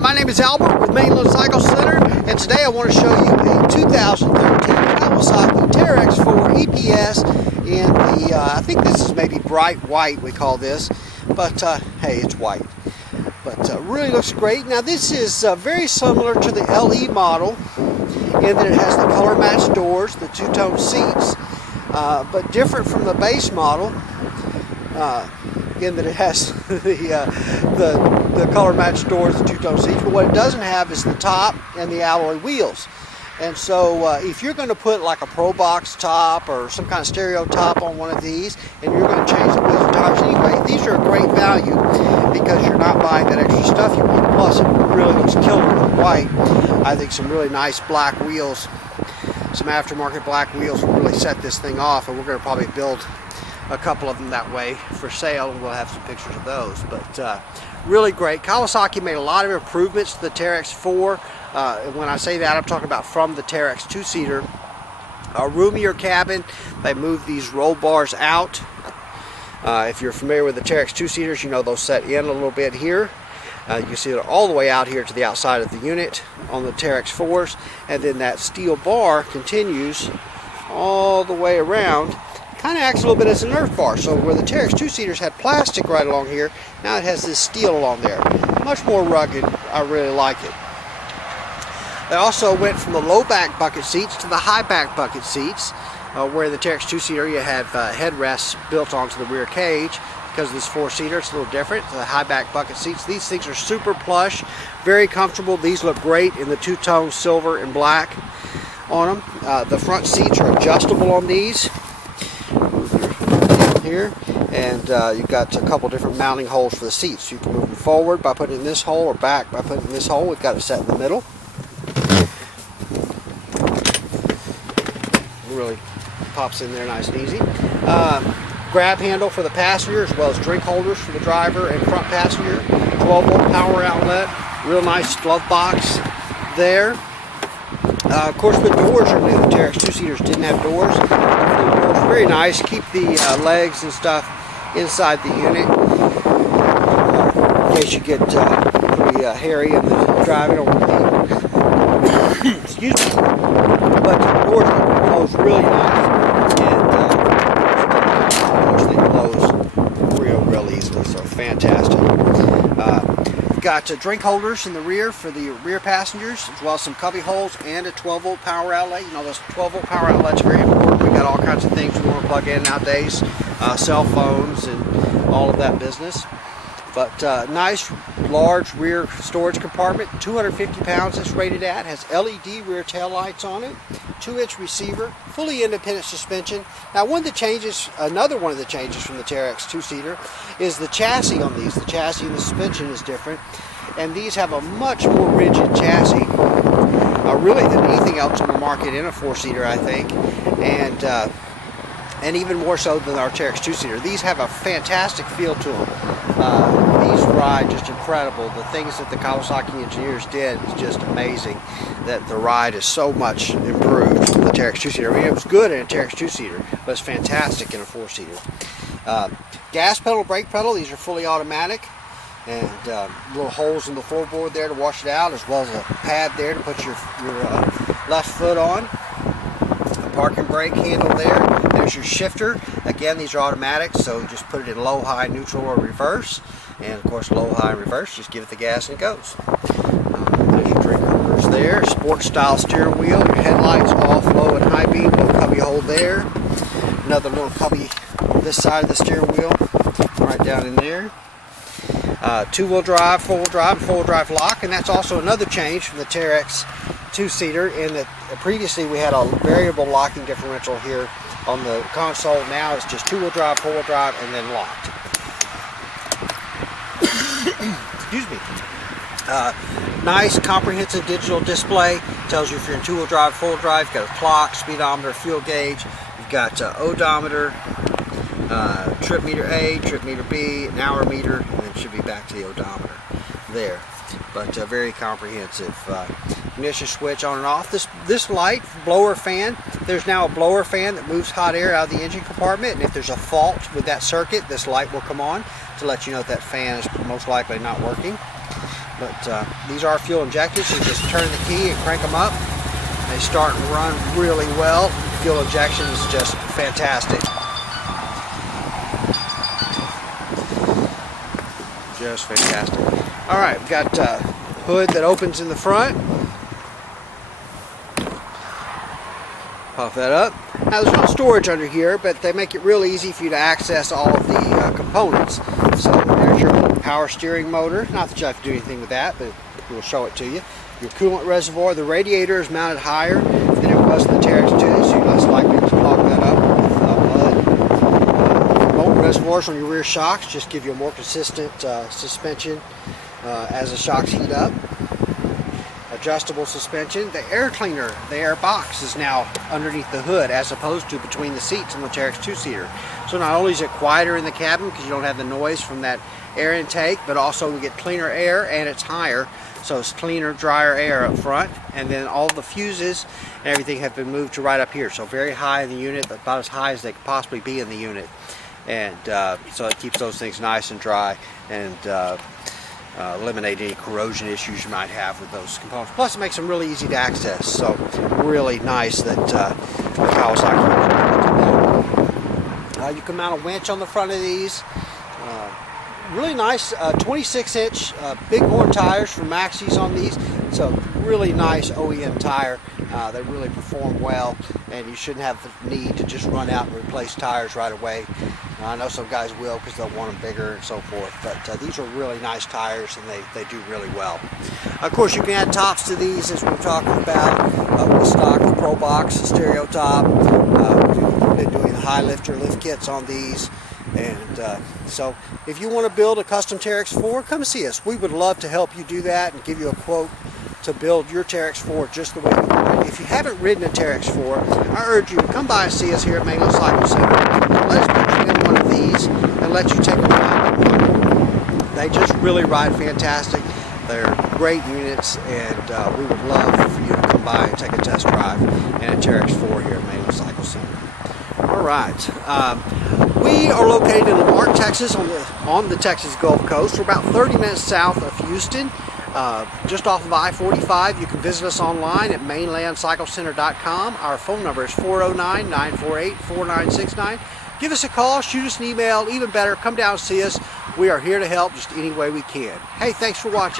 Alright, my name is Albert with Mainland Cycle Center, and today I want to show you a 2013 Kawasaki Teryx for EPS in the, I think this is maybe bright white we call this, but hey, it's white. But really looks great. Now this is very similar to the LE model in that it has the color matched doors, the two-tone seats, but different from the base model in that it has the color matched doors, the two-tone seats, but what it doesn't have is the top and the alloy wheels. And so if you're going to put like a Pro Box top or some kind of stereo top on one of these, and you're going to change the wheels and tires anyway, these are a great value because you're not buying that extra stuff you want. Plus it really looks killer with white. I think some really nice black wheels, some aftermarket black wheels will really set this thing off, and we're going to probably build a couple of them that way for sale, and we'll have some pictures of those. But really great. Kawasaki made a lot of improvements to the Teryx 4. When I say that, I'm talking about from the Teryx two-seater. A roomier cabin. They moved these roll bars out. If you're familiar with the Teryx two-seaters, you know those set in a little bit here. You can see it all the way out here to the outside of the unit on the Teryx 4s, and then that steel bar continues all the way around. Kind of acts a little bit as a Nerf bar. So where the Teryx two-seaters had plastic right along here, now it has this steel along there. Much more rugged. I really like it. They also went from the low back bucket seats to the high back bucket seats, where the Teryx two-seater you have headrests built onto the rear cage. Because of this four-seater, it's a little different. The high back bucket seats, these things are super plush, very comfortable. These look great in the two-tone silver and black on them. The front seats are adjustable on these. Here, and you've got a couple different mounting holes for the seats. You can move them forward by putting it in this hole, or back by putting it in this hole. We've got it set in the middle. Really pops in there nice and easy. Grab handle for the passenger, as well as drink holders for the driver and front passenger. 12-volt power outlet. Real nice glove box there. Of course, the doors are new. The Teryx two-seaters didn't have doors. Very nice. Keep the legs and stuff inside the unit in case you get pretty hairy in the driving or excuse me. But the doors close really nice, and of course they close real easily. So fantastic. Got drink holders in the rear for the rear passengers, as well as some cubby holes and a 12-volt power outlet. You know, those 12-volt power outlets are very important. We got all kinds of things we want to plug in nowadays, cell phones and all of that business. But nice, large rear storage compartment, 250 pounds it's rated at, has LED rear tail lights on it, 2-inch receiver, fully independent suspension. Now another one of the changes from the Teryx two-seater is the chassis on these. The chassis and the suspension is different, and these have a much more rigid chassis, really than anything else on the market in a four-seater, I think, and even more so than our Teryx two-seater. These have a fantastic feel to them. These ride just incredible. The things that the Kawasaki engineers did is just amazing. That the ride is so much improved from the Teryx two-seater. I mean, it was good in a Teryx two-seater, but it's fantastic in a four-seater. Gas pedal, brake pedal, these are fully automatic, and little holes in the floorboard there to wash it out, as well as a pad there to put your left foot on. A parking brake handle there. There's your shifter. Again, these are automatic, so just put it in low, high, neutral, or reverse. And of course, low, high, and reverse, just give it the gas and it goes. There's your drink holders there. Sports style steering wheel. Your headlights, off, low, and high beam. Little cubby hole there. Another little cubby this side of the steering wheel, right down in there. Two-wheel drive, four-wheel drive, and four-wheel drive lock, and that's also another change from the Teryx two-seater in that previously we had a variable locking differential here on the console. Now it's just two-wheel drive, four-wheel drive, and then locked. Excuse me. Nice comprehensive digital display. Tells you if you're in two-wheel drive, four-wheel drive. You've got a clock, speedometer, fuel gauge. You've got odometer, trip meter A, trip meter B, an hour meter, and then it should be back to the odometer there. But very comprehensive. Ignition switch on and off. This light, blower fan, there's now a blower fan that moves hot air out of the engine compartment, and if there's a fault with that circuit, this light will come on to let you know that fan is most likely not working. But these are fuel injected, so you just turn the key and crank them up. They start and run really well. Fuel injection is just fantastic. Just fantastic. All right, we've got a hood that opens in the front. Pop that up. Now there's no storage under here, but they make it real easy for you to access all of the components. So there's your power steering motor. Not that you have to do anything with that, but we'll show it to you. Your coolant reservoir. The radiator is mounted higher than it was in the Teryx 2, so you're less likely to clog that up with mud. Remote reservoirs on your rear shocks just give you a more consistent suspension as the shocks heat up. Adjustable suspension. The air cleaner, the air box, is now underneath the hood as opposed to between the seats on the Teryx 2-seater. So not only is it quieter in the cabin because you don't have the noise from that air intake, but also we get cleaner air and it's higher. So it's cleaner, drier air up front, and then all the fuses and everything have been moved to right up here. So very high in the unit, but about as high as they could possibly be in the unit. And so it keeps those things nice and dry and eliminate any corrosion issues you might have with those components. Plus, it makes them really easy to access. So really nice that Kawasaki did that. You can mount a winch on the front of these. Really nice 26-inch bighorn tires from Maxxis on these. So really nice OEM tire. They really perform well, and you shouldn't have the need to just run out and replace tires right away. I know some guys will because they'll want them bigger and so forth, but these are really nice tires and they do really well. Of course, you can add tops to these as we're talking about with stock, the Pro Box, the stereo top. We've been doing the high lifter lift kits on these. And so if you want to build a custom Teryx 4, come see us. We would love to help you do that and give you a quote to build your Teryx 4 just the way you want it. If you haven't ridden a Teryx 4, I urge you to come by and see us here at Mainland Cycle Center. Let us put you in one of these and let you take a ride. They just really ride fantastic. They're great units, and we would love for you to come by and take a test drive in a Teryx 4 here at Mainland Cycle Center. All right. We are located in LaMarque, Texas, on the Texas Gulf Coast. We're about 30 minutes south of Houston, just off of I-45. You can visit us online at mainlandcyclecenter.com. Our phone number is 409-948-4969. Give us a call, shoot us an email, even better, come down and see us. We are here to help just any way we can. Hey, thanks for watching.